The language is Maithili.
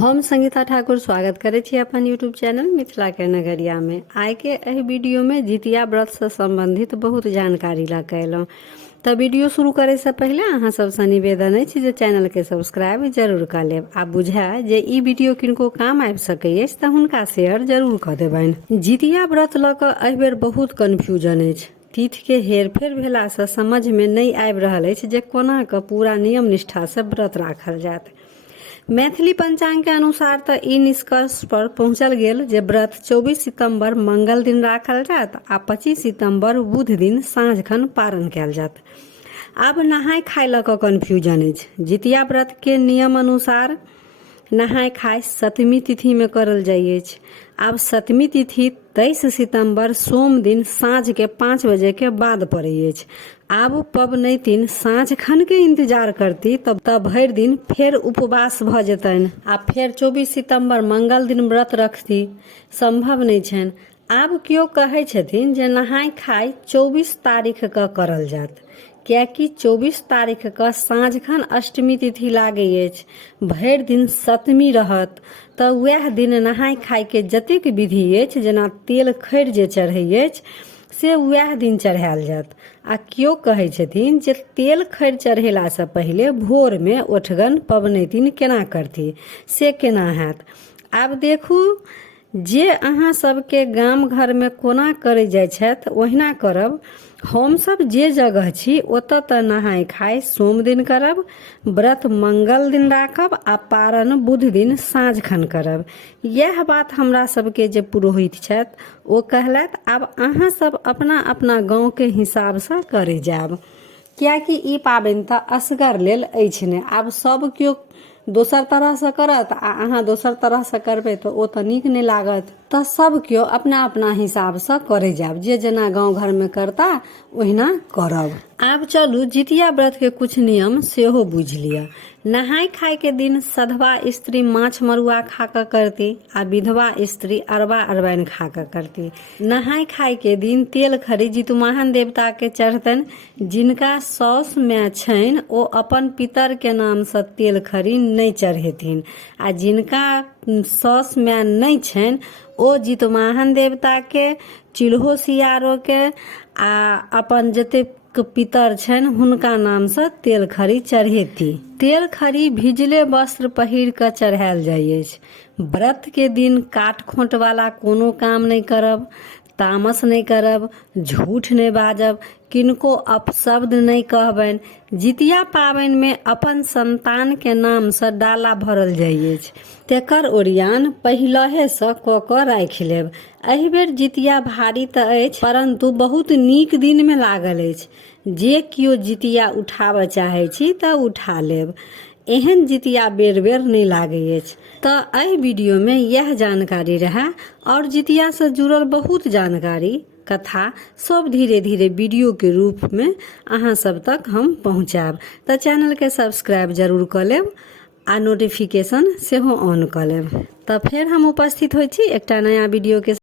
हम संगीता ठाकुर स्वागत करे छी अपन यूट्यूब चैनल मिथिला के नगरिया में। आइ के एहि वीडियो में जितिया व्रत से संबंधित बहुत जानकारी ला कैलहुँ। तो वीडियो शुरू करे से पहले अहाँ सबसे निवेदन अछि जे चैनल के सब्सक्राइब जरूर कर लेब आ बुझाए जे ई वीडियो किनको काम आबि सकैए त हुनका शेयर जरूर कर देबनि। जितिया व्रत ल क एहि बेर बहुत कन्फ्यूजन अछि। तिथि के हेरफेर भेला से समझ में नहीं आबि रहल अछि जे कोना क पूरा नियम निष्ठा से व्रत राखल जात। मैथिली पंचांग के अनुसार तो ई निष्कर्ष पर पहुंचल गेल जे व्रत 24 सितंबर मंगल दिन राखल जात आ 25 सितंबर बुध दिन साँझ खन पारण कैल जात। अब नहाय खाय ल क कन्फ्यूजन अछि। जितिया व्रत के नियम अनुसार नहाय खाय सप्तमी तिथि में करल जाइ अछि। अब सप्तमी तिथि 23 सितंबर सोम दिन साँझ के 5 बजे के बाद पड़े अछि। आब पबनैतिन साँझ खन के इंतजार करती तब भरि दिन फेर उपवास भ जेतनि आ फेर 24 सितंबर मंगल दिन व्रत रखती, संभव नहीं छनि। आब केओ कहै छथिन जे नहाय खाय 24 तारीख क करल जात, कियाकि 24 तारीख क साँझ खन अष्टमी तिथि लागे अछि, भरि दिन सप्तमी रहत त वएह दिन नहाय खाय के जतेक विधि अछि जेना तेल खैर जे चढ़ै अछि से वएह दिन चढ़ायल जात। आ केओ कहै छथिन जे तेल खैर चढ़ेला से पहिले भोर में ओठगन पबनैतिन केना करती, से केना हैत। आब देखू जे अहाँ सबके गाम घर में कोना करे जाय छथि ओहिना करब। हम सब जे जगह छी ओतऽ त नहाय खाय सोम दिन करब, व्रत मंगल दिन राखब आ पारण बुध दिन साँझ खन करब। यह बात हमरा सबके जे पुरोहित छथि ओ कहलथि। आब अहाँ सब अपना अपना गाँव के हिसाब से करे जाब, कियाकि ई पाबनि त असगर लेल अछि ने। आब सब केओ दोसर तरह से करत आ अहाँ दोसर तरह से करबे तो ओ त नीक नहीं लागत। त सब केओ अपना अपना हिसाब से करे जाब, जे जेना गाँव घर में करता ओहिना करब। आब चलू जितिया व्रत के कुछ नियम सेहो बुझ लिया। नहाय खाय के दिन सधवा स्त्री माछ मरुआ खा कर करती आ विधवा स्त्री अरबा अरबाइन खा कर करती। नहाय खाय के दिन तेल खरी जितुमाहन देवता के चढ़तनि। जिनका साउस माय छनि ओ अपन पितर के नाम से तेल खरी नहीं चढ़ेथिन आ जिनका साउस माय नहीं छनि ओ जितुमाहन देवता के, चिल्हो सियारो के आ अपन जते पितर छनि हुनका नाम से तेल खरी चढ़ेती। तेल खरी भिजले वस्त्र पहिर क चढ़ायल जाइ अछि। व्रत के दिन काट खोंट वाला कोनो काम नहीं करब, तामस नहीं करब, झूठ नहीं बाजब, किनको अपशब्द नहीं कहबनि। जितिया पाबनि में अपन संतान के नाम से डाला भरल जाइ अछि, तेकर ओरियान पहिलहे से क राखि लेब। एहि बेर जितिया भारी त अछि परंतु बहुत नीक दिन में लागल अछि। जे कियो जितिया उठाबऽ चाहे छी त उठा लेब, एहन जितिया बेर बेर नहीं लागे अछि। तो एहि वीडियो में यह जानकारी रहा और जितिया से जुड़ल बहुत जानकारी कथा सब धीरे धीरे वीडियो के रूप में अहाँ सब तक हम पहुँचाब। तो चैनल के सब्सक्राइब जरूर कर लेब आ नोटिफिकेशन सेहो ऑन कर लेब। तो फिर हम उपस्थित होइ छी एकटा नया वीडियो के